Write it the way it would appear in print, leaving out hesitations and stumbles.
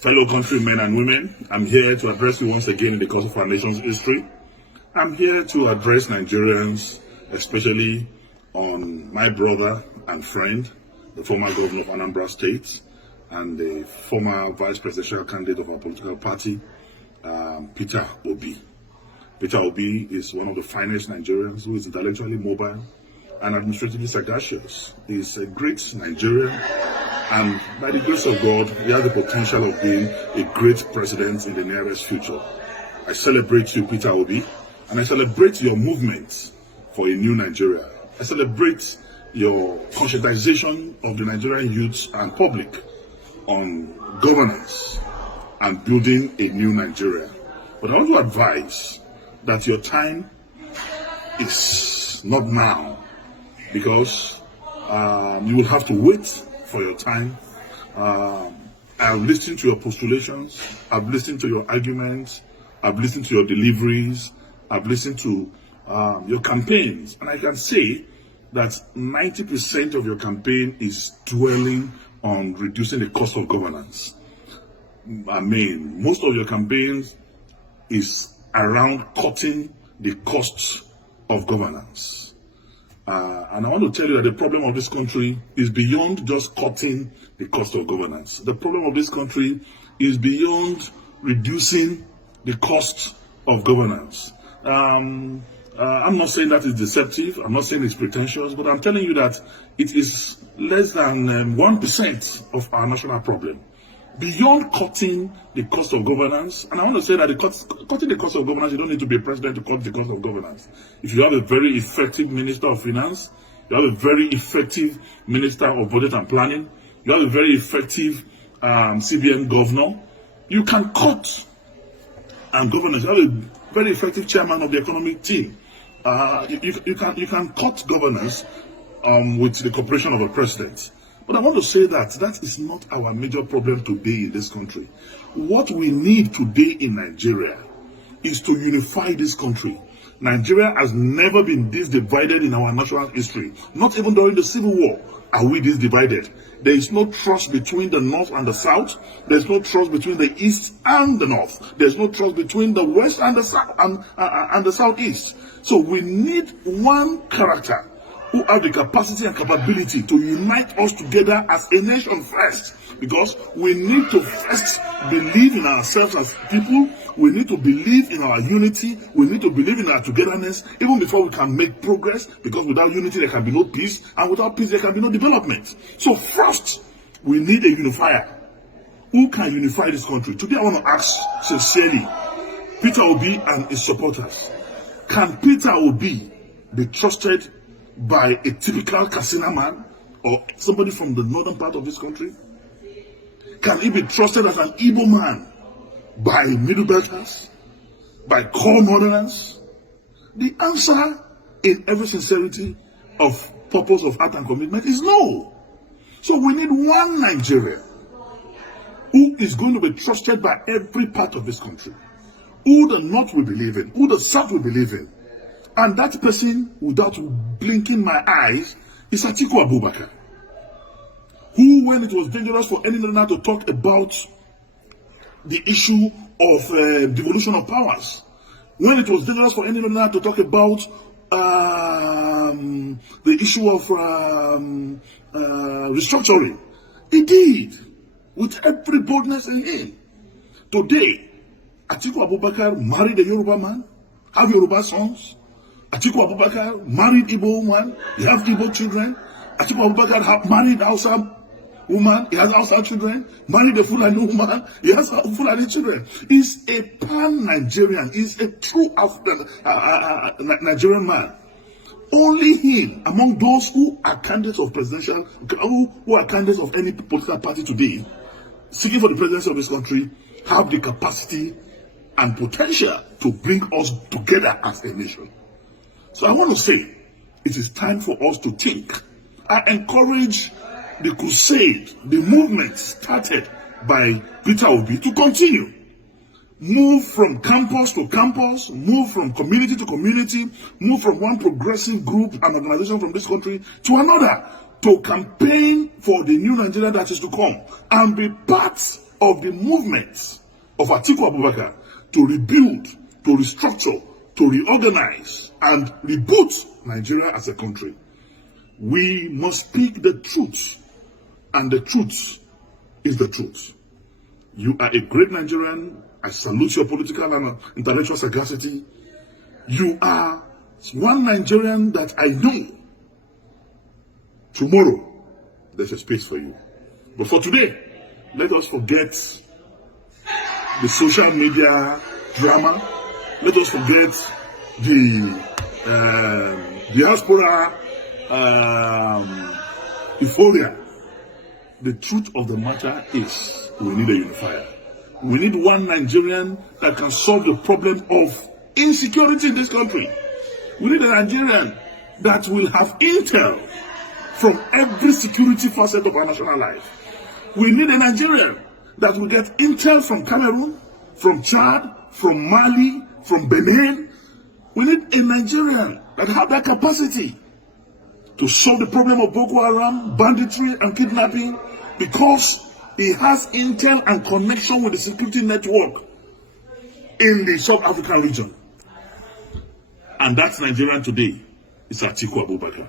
Fellow countrymen and women, I'm here to address you once again in the course of our nation's history. I'm here to address Nigerians, especially on my brother and friend, the former governor of Anambra State, and the former vice presidential candidate of our political party, Peter Obi. Peter Obi is one of the finest Nigerians who is intellectually mobile and administratively sagacious. He's a great Nigerian, and by the grace of God, he has the potential of being a great president in the nearest future. I celebrate you, Peter Obi, and I celebrate your movement for a new Nigeria. I celebrate your conscientization of the Nigerian youth and public on governance and building a new Nigeria. But I want to advise that your time is not now, because you will have to wait for your time. I've listened to your postulations, I've listened to your arguments, I've listened to your deliveries, I've listened to your campaigns, and I can say that 90% of your campaign is dwelling on reducing the cost of governance. I mean, most of your campaigns is around cutting the costs of governance. And I want to tell you that the problem of this country is beyond just cutting the cost of governance. The problem of this country is beyond reducing the cost of governance. I'm not saying that it's deceptive, I'm not saying it's pretentious, but I'm telling you that it is less than 1% of our national problem. Beyond cutting the cost of governance, and I want to say that cutting the cost of governance, you don't need to be a president to cut the cost of governance. If you have a very effective Minister of Finance, you have a very effective Minister of Budget and Planning, you have a very effective CBN governor, you can cut governance. You have a very effective chairman of the economic team. You can cut governance with the cooperation of a president. But I want to say that that is not our major problem today in this country. What we need today in Nigeria is to unify this country. Nigeria has never been this divided in our national history. Not even during the Civil War are we this divided. There is no trust between the North and the South. There is no trust between the East and the North. There is no trust between the West and the South and the Southeast. So we need one character who have the capacity and capability to unite us together as a nation first, because we need to first believe in ourselves as people. We need to believe in our unity. We need to believe in our togetherness even before we can make progress, because without unity there can be no peace, and without peace there can be no development. So first, we need a unifier. Who can unify this country? Today I want to ask sincerely, Peter Obi and his supporters, can Peter Obi be trusted by a typical Katsina man or somebody from the northern part of this country? Can he be trusted as an Igbo man by Middle Belters, by core northerners? The answer, in every sincerity of purpose of heart and commitment, is no. So we need one Nigeria who is going to be trusted by every part of this country, who the North will believe in, who the South will believe in. And that person, without blinking my eyes, is Atiku Abubakar, who, when it was dangerous for any leader to talk about the issue of devolution of powers, when it was dangerous for any leader to talk about the issue of restructuring, he did, with every boldness in him. Today, Atiku Abubakar married a Yoruba man, have Yoruba sons. Atiku Abubakar married Igbo woman, he has Igbo children. Atiku Abubakar married Hausa woman, he has Hausa children. Married a Fulani woman, he has Fulani children. He's a pan-Nigerian, he's a true African Nigerian man. Only him, among those who are candidates of presidential, who are candidates of any political party today, seeking for the presidency of this country, have the capacity and potential to bring us together as a nation. So I want to say, it is time for us to think. I encourage the crusade, the movement started by Peter Obi to continue. Move from campus to campus, move from community to community, move from one progressive group and organization from this country to another, to campaign for the new Nigeria that is to come, and be part of the movement of Atiku Abubakar to rebuild, to restructure, to reorganize, and reboot Nigeria as a country. We must speak the truth, and the truth is the truth. You are a great Nigerian. I salute your political and intellectual sagacity. You are one Nigerian that I know. Tomorrow, there's a space for you. But for today, let us forget the social media drama. Let us forget the diaspora euphoria. The truth of the matter is we need a unifier. We need one Nigerian that can solve the problem of insecurity in this country. We need a Nigerian that will have intel from every security facet of our national life. We need a Nigerian that will get intel from Cameroon, from Chad, from Mali, from Benin. We need a Nigerian that have that capacity to solve the problem of Boko Haram, banditry, and kidnapping, because he has intel and connection with the security network in the South African region. And that's Nigerian today. It's Atiku Abubakar.